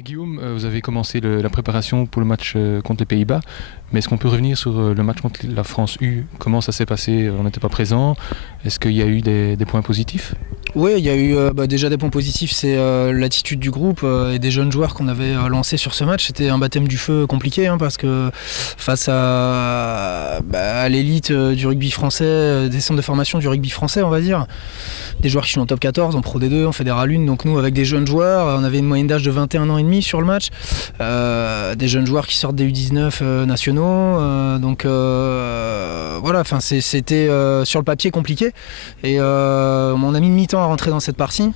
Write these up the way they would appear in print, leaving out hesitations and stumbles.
Guillaume, vous avez commencé la préparation pour le match contre les Pays-Bas, mais est-ce qu'on peut revenir sur le match contre la France U? Comment ça s'est passé? On n'était pas présent. Est-ce qu'il y a eu des points positifs? Oui, il y a eu déjà des points positifs, c'est l'attitude du groupe et des jeunes joueurs qu'on avait lancés sur ce match. C'était un baptême du feu compliqué parce que face à l'élite du rugby français, des centres de formation du rugby français, on va dire, des joueurs qui sont en top 14, en Pro D2, en Fédéral 1. Donc nous, avec des jeunes joueurs, on avait une moyenne d'âge de 21 ans et demi sur le match. Des jeunes joueurs qui sortent des U19 nationaux. Voilà, c'était sur le papier compliqué. Et on a mis une mi-temps à rentrer dans cette partie.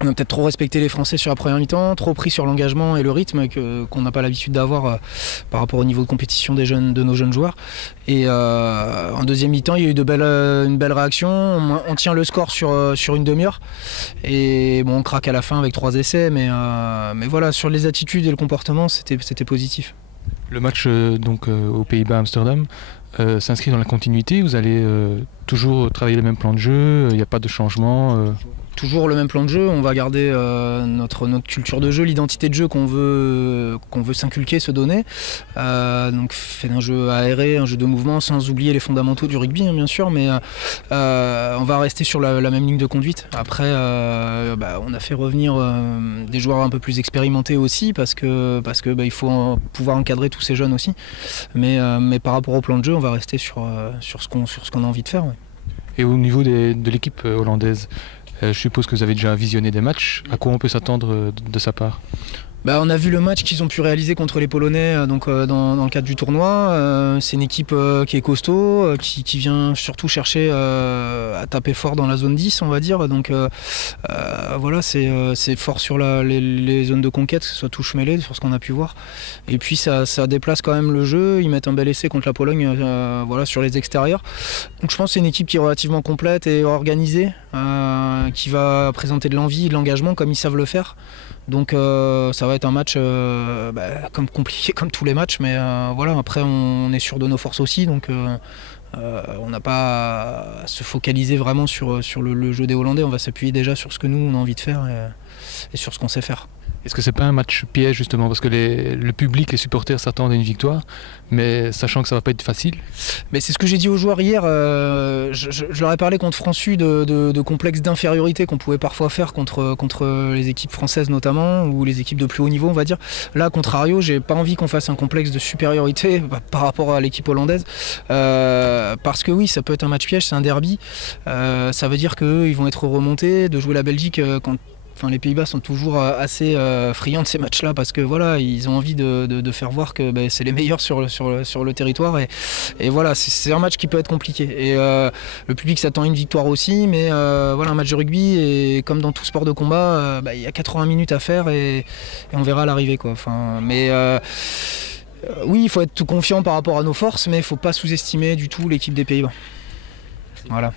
On a peut-être trop respecté les Français sur la première mi-temps, trop pris sur l'engagement et le rythme qu'on n'a pas l'habitude d'avoir par rapport au niveau de compétition de nos jeunes joueurs. Et en deuxième mi-temps, il y a eu une belle réaction. On tient le score sur une demi-heure. Et bon, on craque à la fin avec 3 essais. Mais voilà, sur les attitudes et le comportement, c'était positif. Le match aux Pays-Bas à Amsterdam s'inscrit dans la continuité. Vous allez toujours travailler le même plan de jeu. Il n'y a pas de changement. Toujours le même plan de jeu, on va garder notre culture de jeu, l'identité de jeu qu'on veut s'inculquer, se donner. Donc fait un jeu aéré, un jeu de mouvement, sans oublier les fondamentaux du rugby bien sûr, mais on va rester sur la même ligne de conduite. Après, on a fait revenir des joueurs un peu plus expérimentés aussi, parce que il faut pouvoir encadrer tous ces jeunes aussi. Mais par rapport au plan de jeu, on va rester sur ce qu'on a envie de faire. Ouais. Et au niveau de l'équipe hollandaise, je suppose que vous avez déjà visionné des matchs. À quoi on peut s'attendre de sa part? On a vu le match qu'ils ont pu réaliser contre les Polonais dans le cadre du tournoi. C'est une équipe qui est costaud, qui vient surtout chercher à taper fort dans la zone 10, on va dire. Donc voilà, c'est fort sur les zones de conquête, que ce soit touche mêlée, sur ce qu'on a pu voir. Et puis ça déplace quand même le jeu. Ils mettent un bel essai contre la Pologne sur les extérieurs. Donc je pense que c'est une équipe qui est relativement complète et organisée, qui va présenter de l'envie, de l'engagement comme ils savent le faire. Donc ça va être un match comme compliqué comme tous les matchs, mais voilà, après on est sûr de nos forces aussi, donc on n'a pas à se focaliser vraiment sur le jeu des Hollandais. On va s'appuyer déjà sur ce que nous on a envie de faire et sur ce qu'on sait faire. Est-ce que c'est pas un match piège justement, parce que le public, les supporters s'attendent à une victoire, mais sachant que ça va pas être facile? Mais c'est ce que j'ai dit aux joueurs hier. Je leur ai parlé contre France U de complexes d'infériorité qu'on pouvait parfois faire contre les équipes françaises notamment, ou les équipes de plus haut niveau, on va dire. Là, contrario, j'ai pas envie qu'on fasse un complexe de supériorité par rapport à l'équipe hollandaise, parce que oui, ça peut être un match piège, c'est un derby. Ça veut dire qu'eux, ils vont être remontés, de jouer la Belgique quand. Enfin, les Pays-Bas sont toujours assez friands de ces matchs-là, parce que voilà, ils ont envie de faire voir que c'est les meilleurs sur le territoire, et voilà, c'est un match qui peut être compliqué. Et le public s'attend à une victoire aussi, mais voilà, un match de rugby, et comme dans tout sport de combat, il y a 80 minutes à faire et on verra à l'arrivée, quoi. Enfin, mais oui, il faut être confiant par rapport à nos forces, mais il ne faut pas sous-estimer du tout l'équipe des Pays-Bas. Voilà.